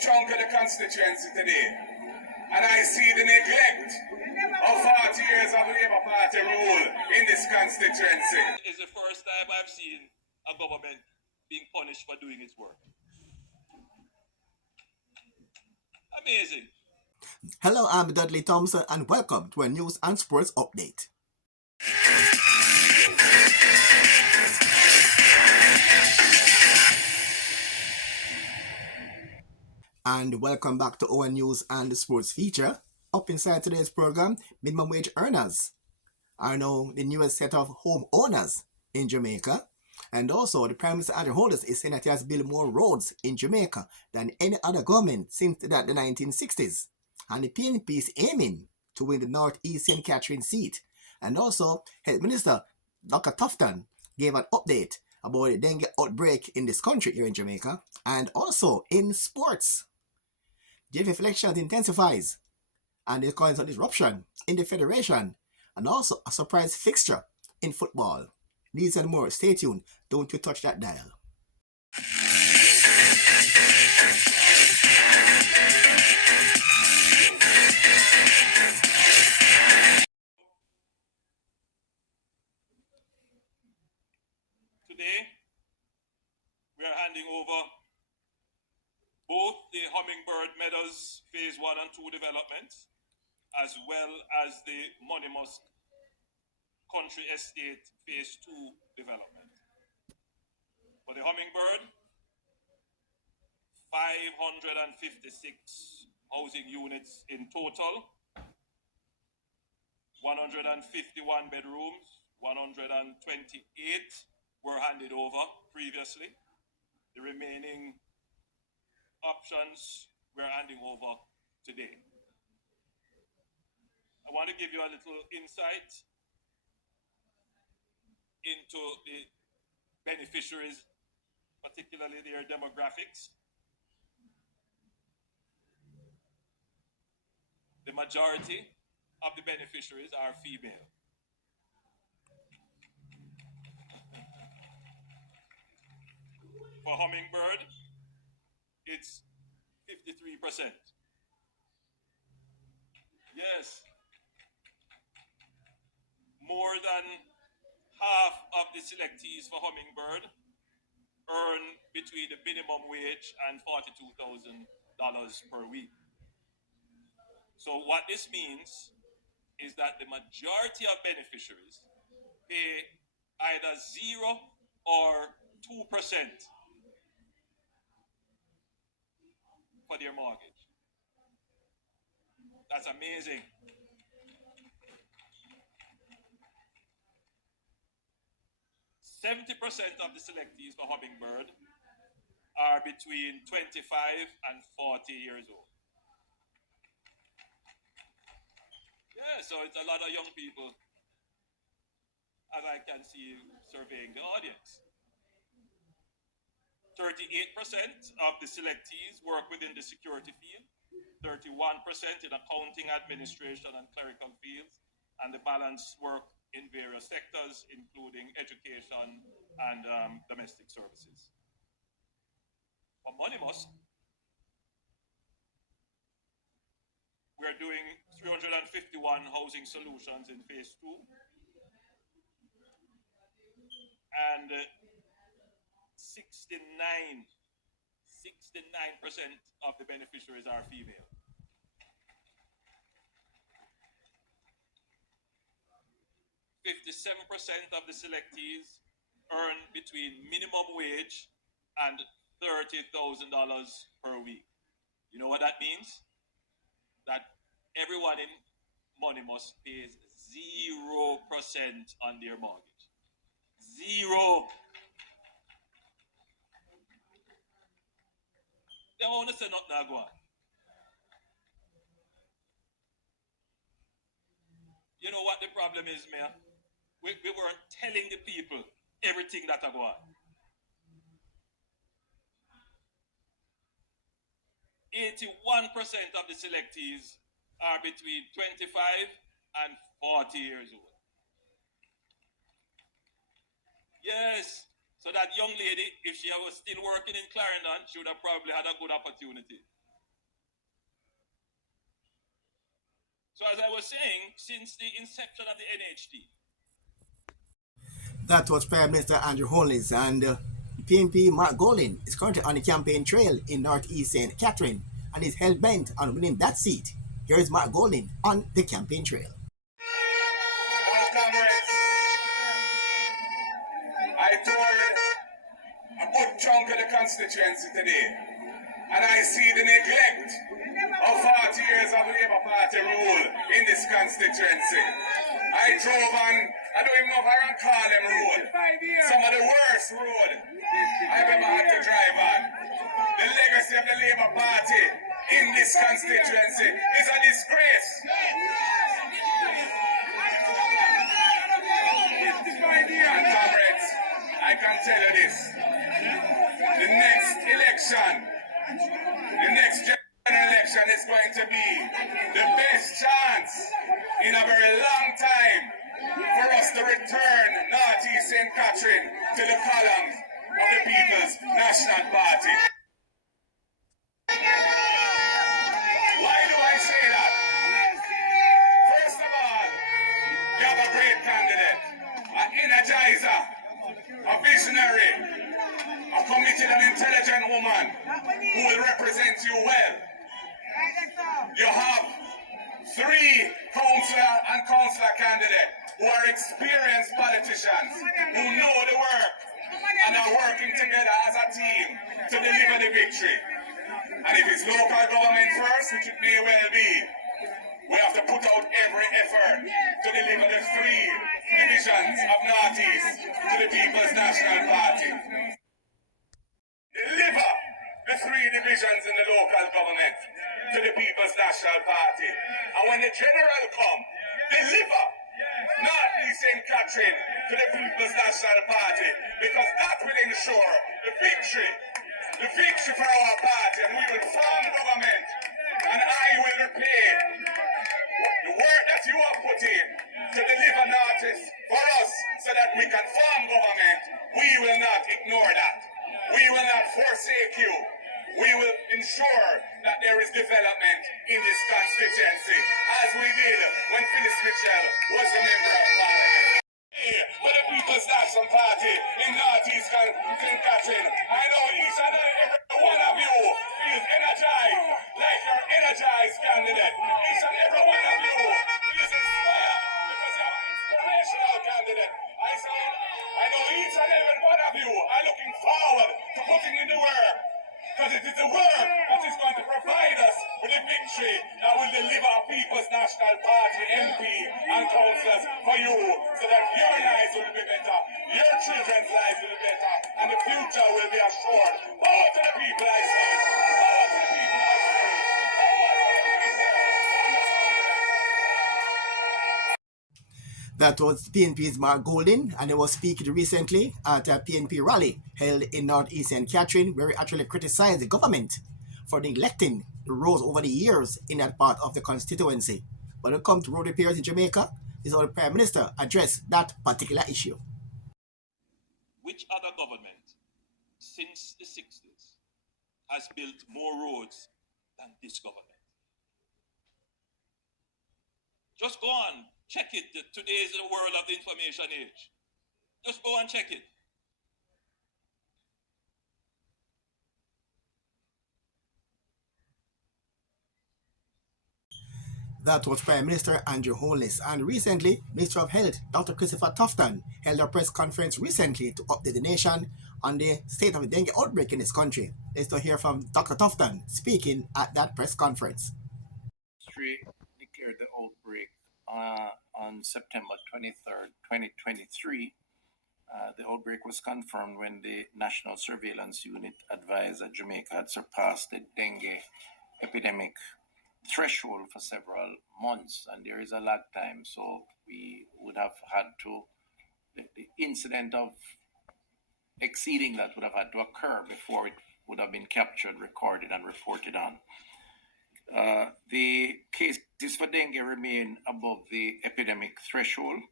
chunk of the constituency today. And I see the neglect of 40 years of Labour Party rule in this constituency. It's the first time I've seen a government being punished for doing its work. Amazing. Hello, I'm Dudley Thompson and welcome to a news and sports update. And welcome back to our news and sports feature. Up inside today's program, minimum wage earners are now the newest set of home owners in Jamaica. And also, the Prime Minister Andrew Holness is saying that he has built more roads in Jamaica than any other government since the 1960s. And the PNP is aiming to win the North East St. Catherine seat. And also, Health Minister Dr. Tufton gave an update about the dengue outbreak in this country here in Jamaica. And also, in sports, JFF elections intensifies. And there's causing a disruption in the federation. And also, a surprise fixture in football. These and more. Stay tuned. Don't you touch that dial. Today, we are handing over both the Hummingbird Meadows Phase 1 and 2 developments, as well as the Moneymusk Country Estate Phase 2 development. For the Hummingbird, 556 housing units in total, 151 bedrooms, 128 were handed over previously. The remaining options we're handing over today. I want to give you a little insight into the beneficiaries, particularly their demographics. The majority of the beneficiaries are female. For Hummingbird, it's 53%. Yes. More than half of the selectees for Hummingbird earn between the minimum wage and $42,000 per week. So what this means is that the majority of beneficiaries pay either 0 or 2% for their mortgage. That's amazing. %70 of the selectees for Hummingbird are between 25 and 40 years old. Yeah, so it's a lot of young people, as I can see surveying the audience. 38% of the selectees work within the security field, 31% in accounting, administration, and clerical fields, and the balance work in various sectors, including education and domestic services. For Moneymusk, we're doing 351 housing solutions in phase 2, and 69% of the beneficiaries are female. %57% of the selectees earn between minimum wage and $30,000 per week. You know what that means? That everyone in Moneymusk pays 0% on their mortgage. 0. They want to say nothing go on. You know what the problem is, Mayor? We were telling the people everything that I go on. 81% of the selectees are between 25 and 40 years old. Yes, so that young lady, if she was still working in Clarendon, she would have probably had a good opportunity. So as I was saying, since the inception of the NHD, That was Prime Minister Andrew Holness, and PNP Mark Golin is currently on the campaign trail in Northeast St. Catherine and is hell bent on winning that seat. Here is Mark Golin on the campaign trail. Well, comrades, I toured a good chunk of the constituency today, and I see the neglect of 40 years of Labour Party rule in this constituency. I drove on, I don't even know if I can call them road, some of the worst road I've ever had to drive on. The legacy of the Labour Party in this constituency is a disgrace. And comrades, I can tell you this. The next election, the next general election is going to be the best chance in a very long time for us to return Northeast St. Catherine to the columns of the People's National Party. Why do I say that? First of all, you have a great candidate, an energizer, a visionary, a committed and intelligent woman who will represent you well. You have 3 councillor and councillor candidates who are experienced politicians who know the work and are working together as a team to deliver the victory. And if it's local government first, which it may well be, we have to put out every effort to deliver the 3 divisions of Northeast to the People's National Party. Deliver the 3 divisions in the local government to the People's National Party. And when the general come, deliver Northeast St. Catherine to the People's National Party, because that will ensure the victory for our party, and we will form government, and I will repay the work that you have put in to deliver Northeast for us so that we can form government. We will not ignore that. We will not forsake you. We will ensure that there is development in this constituency, as we did when Phyllis Mitchell was a member of Parliament. For the People's National Party in Northeast St. Catherine, I know each and every one of you is energized like your energized candidate. Each and every one of you is inspired because you have an inspirational candidate. I know each and every one of you are looking forward to putting in the work, because it is the work that is going to provide us with a victory that will deliver our People's National Party MP and councillors for you, so that your lives will be better, your children's lives will be better, and the future will be assured. Power to the people, I say. Power to the people, I say. That was PNP's Mark Golin, and he was speaking recently at a PNP rally held in Northeast St. Catherine, where he actually criticized the government for neglecting the roads over the years in that part of the constituency. When it comes to road repairs in Jamaica, this is how the Prime Minister addressed that particular issue. which other government since the 60s has built more roads than this government? Just go on, check it. Today is the world of the information age. Just go and check it. That was Prime Minister Andrew Holness. And recently, Minister of Health Dr. Christopher Tufton held a press conference recently to update the nation on the state of the dengue outbreak in this country. Let's now hear from Dr. Tufton speaking at that press conference. Declared the outbreak on September 23rd, 2023. The outbreak was confirmed when the National Surveillance Unit advised that Jamaica had surpassed the dengue epidemic threshold for several months, and there is a lag time, so we would have had to, the incident of exceeding that would have had to occur before it would have been captured, recorded, and reported on. The cases for dengue remain above the epidemic threshold.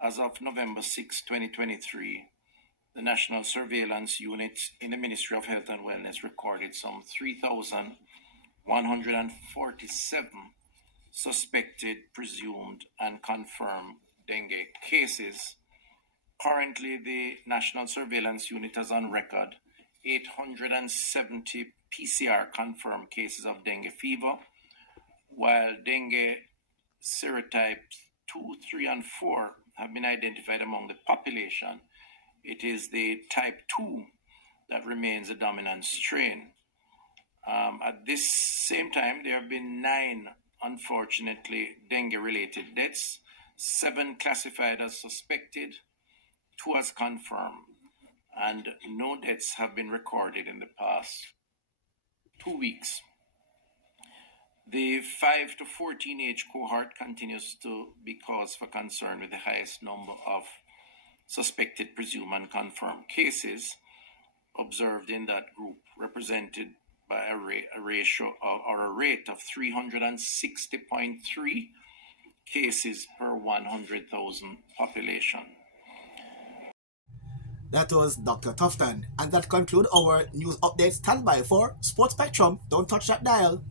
As of November 6, 2023, the National Surveillance Unit in the Ministry of Health and Wellness recorded some 3,147 suspected, presumed, and confirmed dengue cases. Currently, the National Surveillance Unit has on record 870 PCR confirmed cases of dengue fever, while dengue serotypes 2, 3, and 4 have been identified among the population. It is the type 2 that remains a dominant strain. At this same time, there have been 9, unfortunately, dengue-related deaths, 7 classified as suspected, 2 as confirmed, and no deaths have been recorded in the past 2 weeks. The 5 to 14 age cohort continues to be cause for concern, with the highest number of suspected, presumed, and confirmed cases observed in that group, represented by a ratio or a rate of 360.3 cases per 100,000 population. That was Dr. Tufton, and that concludes our news update. Stand by for Sports Spectrum. Don't touch that dial.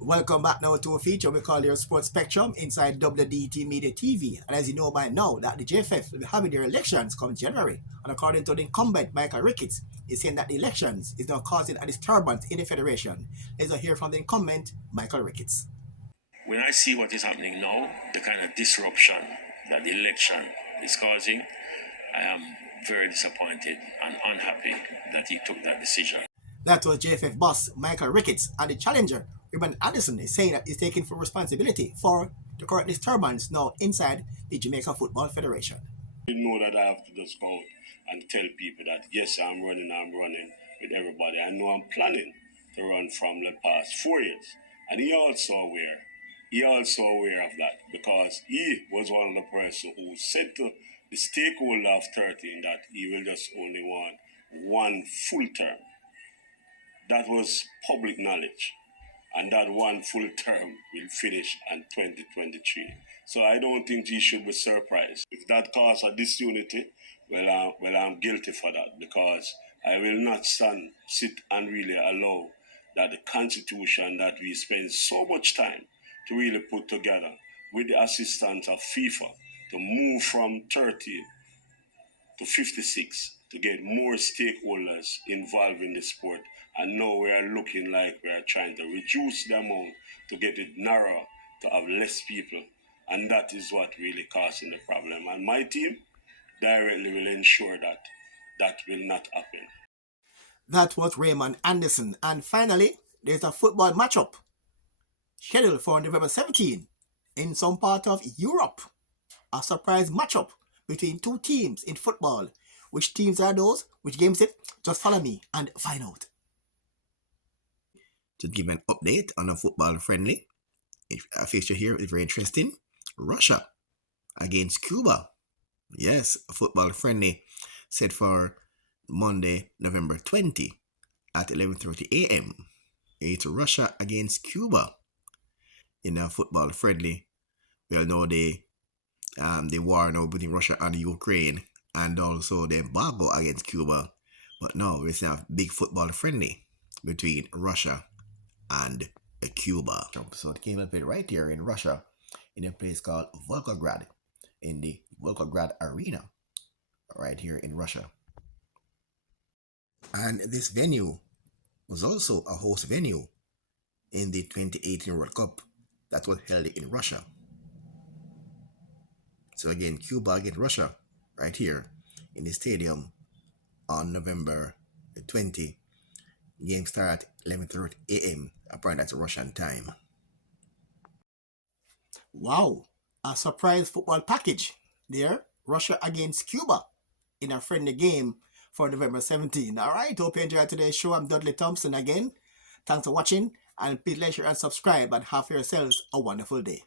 Welcome back now to a feature we call your Sports Spectrum inside WDT Media TV. And as you know by now, that the JFF will be having their elections come January. And according to the incumbent Michael Ricketts, he's saying that the elections is now causing a disturbance in the federation. Let's hear from the incumbent Michael Ricketts. When I see what is happening now, the kind of disruption that the election is causing, I am very disappointed and unhappy that he took that decision. That was JFF boss Michael Ricketts, and the challenger Ruben Anderson is saying that he's taking full responsibility for the current disturbance now inside the Jamaica Football Federation. You know that I have to just go out and tell people that yes, I'm running with everybody. I know I'm planning to run from the past 4 years. And he also aware of that, because he was one of the person who said to the stakeholder of 13 that he will just only want one full term. That was public knowledge. And that one full term will finish in 2023. So I don't think he should be surprised. If that causes a disunity, well, I'm guilty for that, because I will not sit and really allow that the constitution that we spend so much time to really put together with the assistance of FIFA to move from 30 to 56 to get more stakeholders involved in the sport. And now we are looking like we are trying to reduce the amount to get it narrow, to have less people. And that is what really causing the problem. And my team directly will ensure that that will not happen. That was Raymond Anderson. And finally, there's a football matchup scheduled for November 17 in some part of Europe. A surprise matchup between two teams in football. Which teams are those? Which games it? Just follow me and find out. To give an update on a football friendly, a fixture here is very interesting. Russia against Cuba. Yes, a football friendly set for Monday, November 20 at 11:30 a.m. It's Russia against Cuba in a football friendly. We all know the war now between Russia and Ukraine, and also the embargo against Cuba. But now it's a big football friendly between Russia and Cuba. So it came up right here in Russia, in a place called Volgograd, in the Volgograd Arena, right here in Russia. And this venue was also a host venue in the 2018 World Cup that was held in Russia. So again, Cuba against Russia, right here in the stadium on November 20. Game start at 11:30 a.m. Apparently that's Russian time. Wow, a surprise football package there. Russia against Cuba in a friendly game for November 17. All right, hope you enjoyed today's show. I'm Dudley Thompson again. Thanks for watching, and please like, share, and subscribe, and have yourselves a wonderful day.